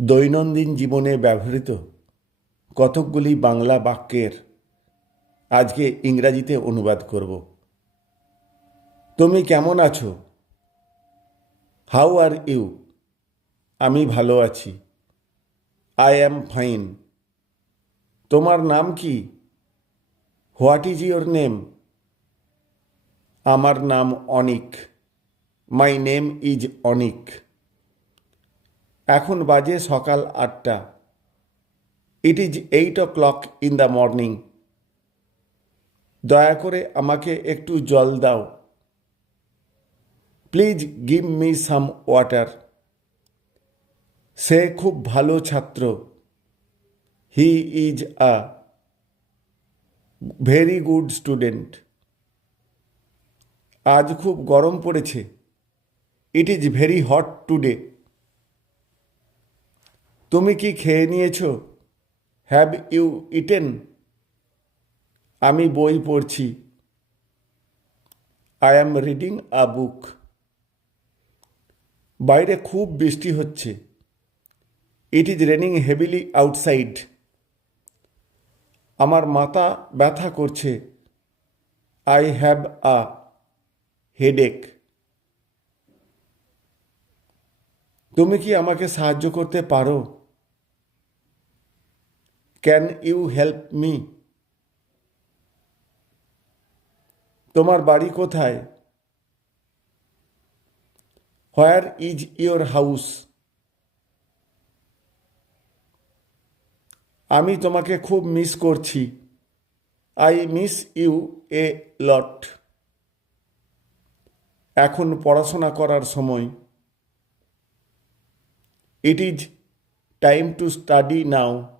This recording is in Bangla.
দৈনন্দিন জীবনে ব্যবহৃত কতকগুলি বাংলা বাক্যের আজকে ইংরাজিতে অনুবাদ করব। তুমি কেমন আছো? How are you? আমি ভালো আছি। I am fine. তোমার নাম কি? What is your name? আমার নাম অনিক। মাই নেম ইজ অনিক। এখন বাজে সকাল 8টা। It is 8 o'clock in the morning. দয়া করে আমাকে একটু জল দাও। Please give me some water. সে খুব ভালো ছাত্র। He is a very good student. আজ খুব গরম পড়েছে। It is very hot today. তুমি কি খেয়ে নিয়েছ? Have you eaten? আমি বই পড়ছি। I am reading a book. বাইরে খুব বৃষ্টি হচ্ছে। It is raining heavily outside. আমার মাথা ব্যথা করছে। I have a headache. তুমি কি আমাকে সাহায্য করতে পারো? Can you help me? তোমার বাড়ি কোথায়? Where is your house? আমি তোমাকে খুব মিস করছি। I miss you a lot. এখন পড়াশোনা করার সময়। It is time to study now.